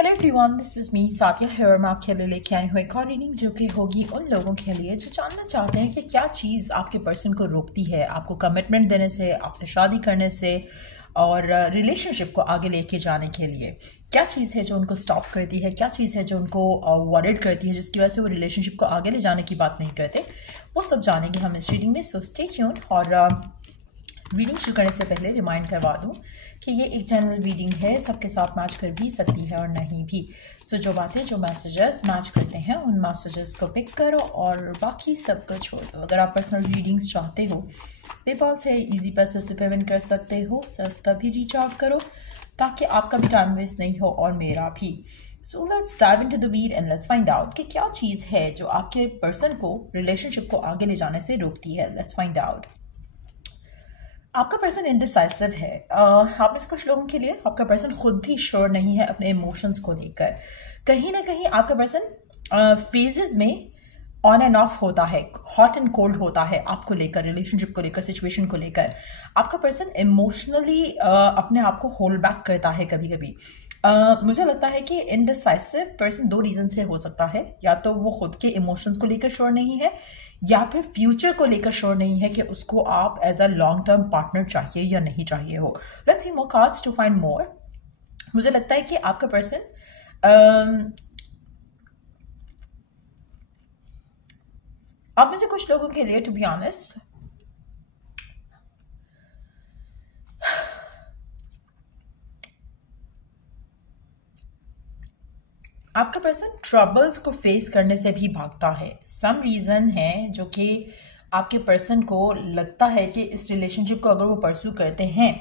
Hello everyone, this is me Sathiya है और मैं आपके लिए लेके आई हूँ एक और रीडिंग जो कि होगी उन लोगों के लिए जो जानना चाहते हैं कि क्या चीज़ आपके पर्सन को रोकती है आपको कमिटमेंट देने से, आपसे शादी करने से और रिलेशनशिप को आगे लेके जाने के लिए। क्या चीज़ है जो उनको स्टॉप करती है, क्या चीज़ है जो उनको वॉरिड करती है जिसकी वजह से वो रिलेशनशिप को आगे ले जाने की बात नहीं करते, वो सब जानेंगे हम इस रीडिंग में। So stay tune. और रीडिंग शुरू करने से पहले रिमाइंड करवा दूं कि ये एक जनरल रीडिंग है, सबके साथ मैच कर भी सकती है और नहीं भी। सो जो बातें, जो मैसेजेस मैच करते हैं उन मैसेजेस को पिक करो और बाकी सब को छोड़ दो। अगर आप पर्सनल रीडिंग्स चाहते हो पेपाल से इजी पैसे से पेमेंट कर सकते हो, सिर्फ तभी रीच आउट करो ताकि आपका भी टाइम वेस्ट नहीं हो और मेरा भी। So let's dive into the weed and let's find out कि क्या चीज़ है जो आपके पर्सन को रिलेशनशिप को आगे ले जाने से रोकती है। Let's find out. आपका पर्सन इनडिसाइसिव है। आप में से कुछ लोगों के लिए आपका पर्सन खुद भी श्योर नहीं है अपने इमोशंस को लेकर। कहीं ना कहीं आपका पर्सन फेजेस में ऑन एंड ऑफ होता है, हॉट एंड कोल्ड होता है आपको लेकर, रिलेशनशिप को लेकर, सिचुएशन को लेकर। आपका पर्सन इमोशनली अपने आप को होल्ड बैक करता है कभी कभी। मुझे लगता है कि इनडिसाइसिव पर्सन दो रीजन से हो सकता है, या तो वो खुद के इमोशंस को लेकर श्योर नहीं है या फिर फ्यूचर को लेकर श्योर नहीं है कि उसको आप as a long term partner चाहिए या नहीं चाहिए हो। Let's see more cards to find more. मुझे लगता है कि आपका पर्सन आप में से कुछ लोगों के लिए, टू बी ऑनेस्ट, आपका पर्सन ट्रबल्स को फेस करने से भी भागता है। सम रीज़न है जो कि आपके पर्सन को लगता है कि इस रिलेशनशिप को अगर वो परस्यू करते हैं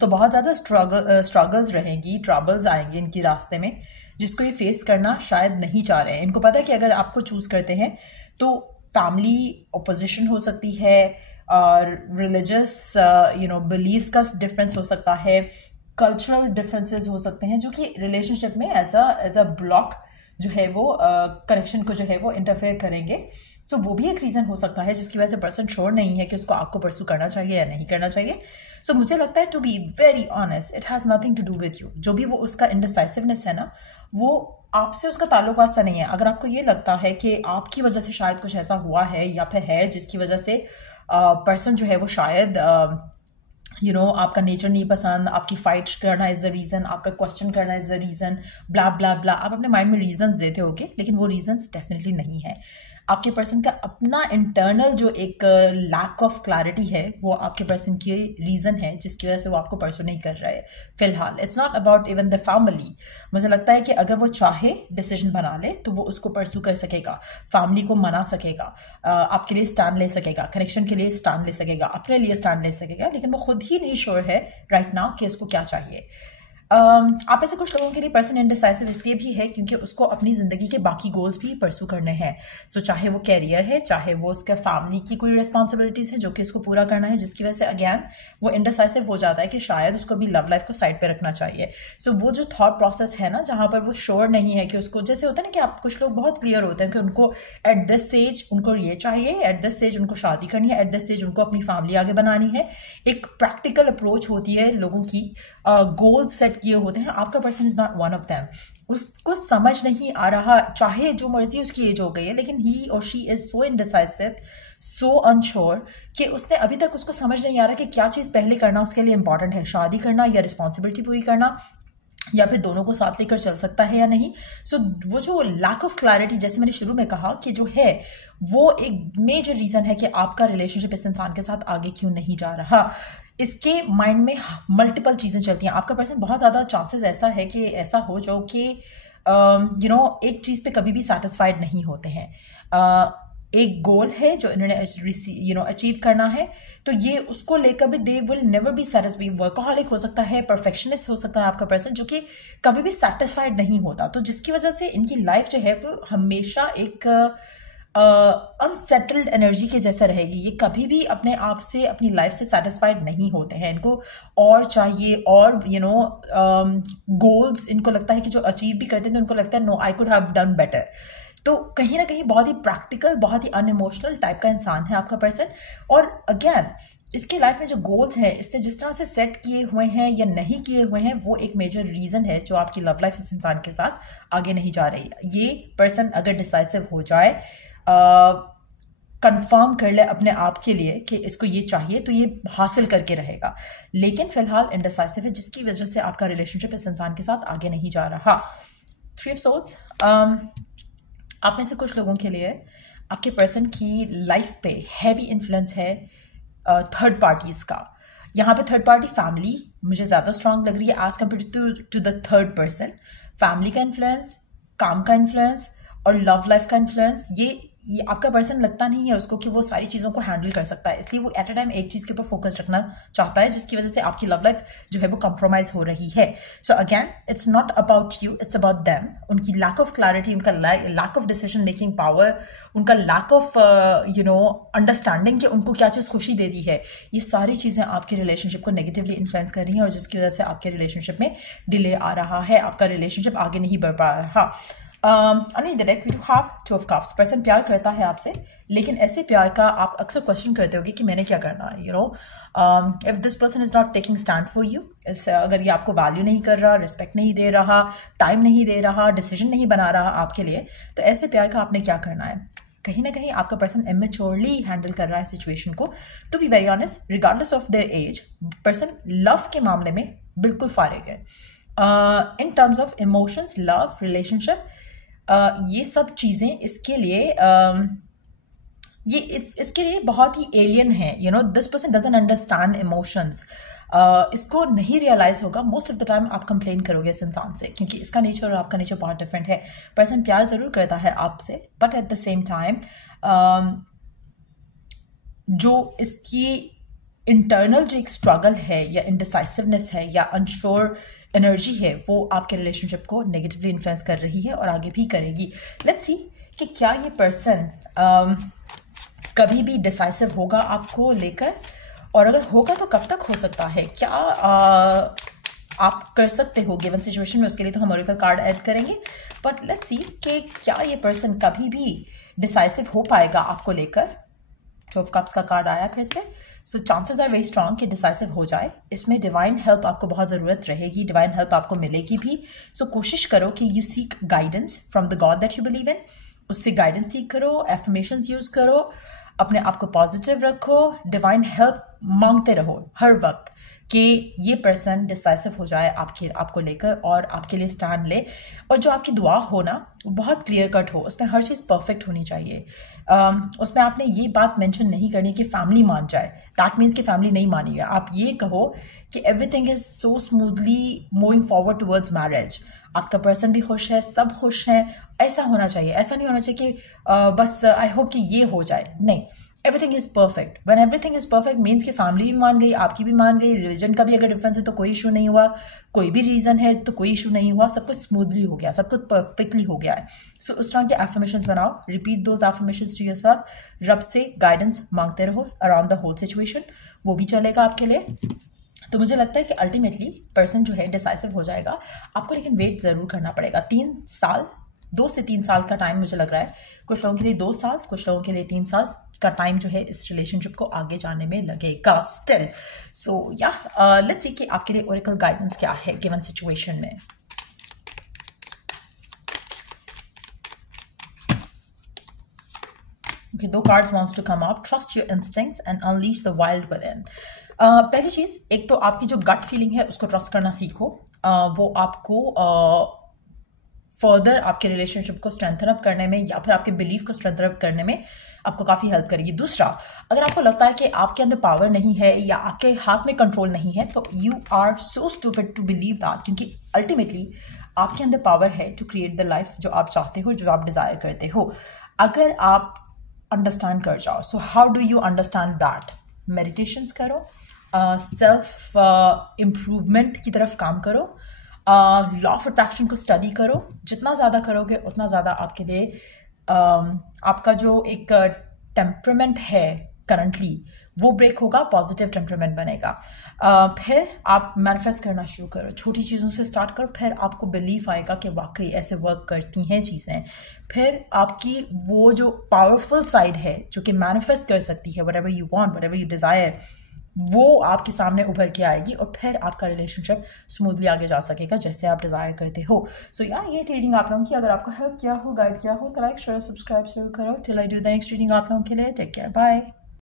तो बहुत ज़्यादा स्ट्रगल्स रहेंगी, ट्रबल्स आएंगे इनके रास्ते में, जिसको ये फेस करना शायद नहीं चाह रहे हैं। इनको पता है कि अगर आपको चूज़ करते हैं तो फैमिली ओपोजिशन हो सकती है और रिलीजियस बिलीव्स का डिफरेंस हो सकता है, कल्चरल डिफरेंसेस हो सकते हैं जो कि रिलेशनशिप में एज अ ब्लॉक जो है वो कनेक्शन को जो है वो इंटरफेयर करेंगे। सो वो भी एक रीज़न हो सकता है जिसकी वजह से पर्सन श्योर नहीं है कि उसको आपको परस्यू करना चाहिए या नहीं करना चाहिए। सो मुझे लगता है, to be very honest, it has nothing to do with you. जो भी वो उसका इनडिसाइसिवनेस है ना, वो आपसे उसका ताल्लुक वास्ता नहीं है। अगर आपको ये लगता है कि आपकी वजह से शायद कुछ ऐसा हुआ है या फिर है जिसकी वजह से पर्सन जो है वो शायद आपका नेचर नहीं पसंद, आपकी फाइट करना इज द रीज़न, आपका क्वेश्चन करना इज द रीज़न, ब्ला ब्ला ब्ला, आप अपने माइंड में रीजंस देते होगे, लेकिन वो रीजंस डेफिनेटली नहीं है। आपके पर्सन का अपना इंटरनल जो एक लैक ऑफ क्लैरिटी है वो आपके पर्सन की रीज़न है जिसकी वजह से वो आपको परस्यू नहीं कर रहा है फिलहाल। It's not about even the family. मुझे लगता है कि अगर वो चाहे डिसीजन बना ले तो वो उसको परस्यू कर सकेगा, फैमिली को मना सकेगा, आपके लिए स्टैंड ले सकेगा, कनेक्शन के लिए स्टैंड ले सकेगा, अपने लिए स्टैंड ले सकेगा, लेकिन वो खुद ही नहीं श्योर है राइट नाउ कि उसको क्या चाहिए। आप ऐसे कुछ लोगों के लिए पर्सन इनडिसाइसिव इसलिए भी है क्योंकि उसको अपनी ज़िंदगी के बाकी गोल्स भी परस्यू करने हैं। सो चाहे वो कैरियर है, चाहे वो उसका फैमिली की कोई रिस्पॉन्सिबिलिटीज़ है जो कि उसको पूरा करना है, जिसकी वजह से अगैन वो इनडिसाइसिव हो जाता है कि शायद उसको भी लव लाइफ को साइड पे रखना चाहिए। सो वो जो थॉट प्रोसेस है ना, जहाँ पर वो श्योर नहीं है कि उसको, जैसे होता है ना कि आप कुछ लोग बहुत क्लियर होते हैं कि उनको एट दिस स्टेज उनको ये चाहिए, एट दिस स्टेज उनको शादी करनी है, एट दिस स्टेज उनको अपनी फैमिली आगे बनानी है। एक प्रैक्टिकल अप्रोच होती है लोगों की, गोल्स सेट किए होते हैं। आपका person is not one of them. उसको समझ नहीं आ रहा, चाहे जो मर्जी उसकी एज हो गई है, लेकिन ही और she is so indecisive, so unsure कि उसने अभी तक उसको समझ नहीं आ रहा कि क्या चीज़ पहले करना उसके लिए इंपॉर्टेंट है, शादी करना या रिस्पॉन्सिबिलिटी पूरी करना, या फिर दोनों को साथ लेकर चल सकता है या नहीं। सो वो जो लैक ऑफ क्लैरिटी, जैसे मैंने शुरू में कहा कि जो है वो एक मेजर रीज़न है कि आपका रिलेशनशिप इस इंसान के साथ आगे क्यों नहीं जा रहा। इसके माइंड में मल्टीपल चीज़ें चलती हैं। आपका पर्सन बहुत ज़्यादा चांसेस ऐसा है कि ऐसा हो जो कि एक चीज़ पे कभी भी सेटिस्फाइड नहीं होते हैं। एक गोल है जो इन्होंने अचीव करना है, तो ये उसको लेकर भी they will never be satisfied. Workaholic हो सकता है, परफेक्शनिस्ट हो सकता है आपका पर्सन, जो कि कभी भी सेटिस्फाइड नहीं होता, तो जिसकी वजह से इनकी लाइफ जो है वो हमेशा एक अनसेटल्ड एनर्जी के जैसा रहेगी। ये कभी भी अपने आप से, अपनी लाइफ से सेटिस्फाइड नहीं होते हैं। इनको और चाहिए, और गोल्स इनको लगता है कि जो अचीव भी करते हैं तो उनको लगता है no, I could have done better. तो कहीं ना कहीं बहुत ही प्रैक्टिकल, बहुत ही अनइमोशनल टाइप का इंसान है आपका पर्सन। और अगेन इसके लाइफ में जो गोल्स हैं इसने जिस तरह से सेट किए हुए हैं या नहीं किए हुए हैं, वो एक मेजर रीज़न है जो आपकी लव लाइफ इस इंसान के साथ आगे नहीं जा रही। ये पर्सन अगर डिसाइसिव हो जाए, कंफर्म कर ले अपने आप के लिए कि इसको ये चाहिए, तो ये हासिल करके रहेगा। लेकिन फिलहाल इनडिसाइसिव है, जिसकी वजह से आपका रिलेशनशिप इस इंसान के साथ आगे नहीं जा रहा। 3 ऑफ सोर्ड्स, आप में से कुछ लोगों के लिए आपके पर्सन की लाइफ पे हैवी इन्फ्लुएंस है थर्ड पार्टीज का। यहाँ पे थर्ड पार्टी फैमिली मुझे ज़्यादा स्ट्रांग लग रही है as compared to the third person. Family का इन्फ्लुएंस, काम का इन्फ्लुएंस और लव लाइफ का इन्फ्लुएंस, ये आपका पर्सन लगता नहीं है उसको कि वो सारी चीज़ों को हैंडल कर सकता है, इसलिए वो एट अ टाइम एक चीज़ के ऊपर फोकस रखना चाहता है, जिसकी वजह से आपकी लव लाइफ जो है वो कंप्रोमाइज हो रही है। So again it's not about you, it's about them. उनकी लैक ऑफ क्लैरिटी, उनका lack of decision making power, उनका लैक ऑफ अंडरस्टैंडिंग कि उनको क्या चीज़ खुशी दे दी है, ये सारी चीज़ें आपके रिलेशनशिप को नेगेटिवली इन्फ्लुएंस कर रही हैं और जिसकी वजह से आपके रिलेशनशिप में डिले आ रहा है, आपका रिलेशनशिप आगे नहीं बढ़ पा रहा। Underneath the deck we do have 2 of cups। Person प्यार करता है आपसे, लेकिन ऐसे प्यार का आप अक्सर क्वेश्चन करते होगे कि मैंने क्या करना है, if this person is not taking stand for you, अगर ये आपको वैल्यू नहीं कर रहा, रिस्पेक्ट नहीं दे रहा, टाइम नहीं दे रहा, डिसीजन नहीं बना रहा आपके लिए, तो ऐसे प्यार का आपने क्या करना है। कहीं ना कहीं आपका पर्सन इमेच्योरली हैंडल कर रहा है सिचुएशन को। To be very honest, regardless of their age, person love के मामले में बिल्कुल फारिग है। In terms of emotions, love, relationship, ये सब चीज़ें इसके लिए इसके लिए बहुत ही एलियन है। This person doesn't understand emotions. इसको नहीं रियलाइज होगा। मोस्ट ऑफ द टाइम आप कंप्लेन करोगे इस इंसान से, क्योंकि इसका नेचर और आपका नेचर बहुत डिफरेंट है। पर्सन प्यार ज़रूर करता है आपसे, but at the same time जो इसकी इंटरनल जो एक स्ट्रगल है या इनडिसाइसिवनेस है या अनश्योर एनर्जी है, वो आपके रिलेशनशिप को नेगेटिवली इन्फ्लुएंस कर रही है और आगे भी करेगी। लेट्स सी कि क्या ये पर्सन कभी भी डिसाइसिव होगा आपको लेकर, और अगर होगा तो कब तक हो सकता है। क्या आप कर सकते हो गिवन सिचुएशन में, उसके लिए तो हम ओरेकल कार्ड ऐड करेंगे। बट लेट्स सी कि क्या ये पर्सन कभी भी डिसाइसिव हो पाएगा आपको लेकर। 2 ऑफ कप्स का कार्ड आया फिर से। So chances are very strong कि डिसाइसिव हो जाए। इसमें डिवाइन हेल्प आपको बहुत ज़रूरत रहेगी, डिवाइन हेल्प आपको मिलेगी भी। सो कोशिश करो कि you seek guidance from the God that you believe in. उससे गाइडेंस सीख करो, एफर्मेशंस यूज़ करो, अपने आप को पॉजिटिव रखो, डिवाइन हेल्प मांगते रहो हर वक्त कि ये पर्सन डिसाइसिव हो जाए आपको लेकर और आपके लिए स्टैंड ले। और जो आपकी दुआ हो ना, वो बहुत क्लियर कट हो, उसमें हर चीज़ परफेक्ट होनी चाहिए। उसमें आपने ये बात मेंशन नहीं करनी कि फैमिली मान जाए, दैट मीन्स कि फैमिली नहीं मानी है। आप ये कहो कि everything is so smoothly moving forward towards marriage, आपका पर्सन भी खुश है, सब खुश हैं, ऐसा होना चाहिए। ऐसा नहीं होना चाहिए कि बस आई होप कि ये हो जाए, नहीं। Everything is perfect. When everything is perfect means कि फैमिली भी मान गई, आपकी भी मान गई, रिलीजन का भी अगर डिफरेंस है तो कोई इशू नहीं हुआ, कोई भी रीजन है तो कोई इशू नहीं हुआ, सब कुछ स्मूथली हो गया, सब कुछ परफेक्टली हो गया है। सो उस तरह के एफर्मेशंस बनाओ, repeat those affirmations to yourself, Rab से गाइडेंस मांगते रहो अराउंड द होल सिचुएशन, वो भी चलेगा आपके लिए। तो मुझे लगता है कि अल्टीमेटली पर्सन जो है डिसाइसिव हो जाएगा आपको, लेकिन वेट ज़रूर करना पड़ेगा। 3 साल, 2 से 3 साल का टाइम मुझे लग रहा है। कुछ लोगों के लिए 2 साल, कुछ लोगों के लिए 3 साल का टाइम जो है इस रिलेशनशिप को आगे जाने में लगेगा स्टिल। सो या लेट्स सी कि आपके लिए ओरेकल गाइडेंस क्या है गिवन सिचुएशन में। Okay, 2 cards wants to come up. Trust your instincts and unleash the wild within. पहली चीज़, एक तो आपकी जो गट फीलिंग है उसको ट्रस्ट करना सीखो। वो आपको फर्दर आपके रिलेशनशिप को स्ट्रेंथन अप करने में या फिर आपके बिलीफ को स्ट्रेंथन अप करने में आपको काफ़ी हेल्प करेगी। दूसरा, अगर आपको लगता है कि आपके अंदर पावर नहीं है या आपके हाथ में कंट्रोल नहीं है, तो you are so stupid to believe that, क्योंकि अल्टीमेटली आपके अंदर पावर है टू क्रिएट द लाइफ जो आप चाहते हो, जो आप डिज़ायर करते हो, अगर आप अंडरस्टैंड कर जाओ। So how do you understand that? Meditations करो, सेल्फ इम्प्रूवमेंट की तरफ काम करो, लॉ ऑफ अट्रैक्शन को स्टडी करो। जितना ज़्यादा करोगे उतना ज़्यादा आपके लिए आपका जो एक टेम्परामेंट है करंटली वो ब्रेक होगा, पॉजिटिव टेम्परामेंट बनेगा। फिर आप मैनिफेस्ट करना शुरू करो, छोटी चीज़ों से स्टार्ट करो, फिर आपको बिलीफ आएगा कि वाकई ऐसे वर्क करती हैं चीज़ें। फिर आपकी वो जो पावरफुल साइड है जो कि मैनिफेस्ट कर सकती है whatever you want, whatever you desire, वो आपके सामने उभर के आएगी और फिर आपका रिलेशनशिप स्मूथली आगे जा सकेगा जैसे आप डिज़ायर करते हो। सो या ये रीडिंग आप लोगों की अगर आपको हेल्प किया हो, गाइड किया हो, तो लाइक शेयर सब्सक्राइब जरूर करो। Till I do the next reading आप लोगों के लिए टेक केयर, बाय।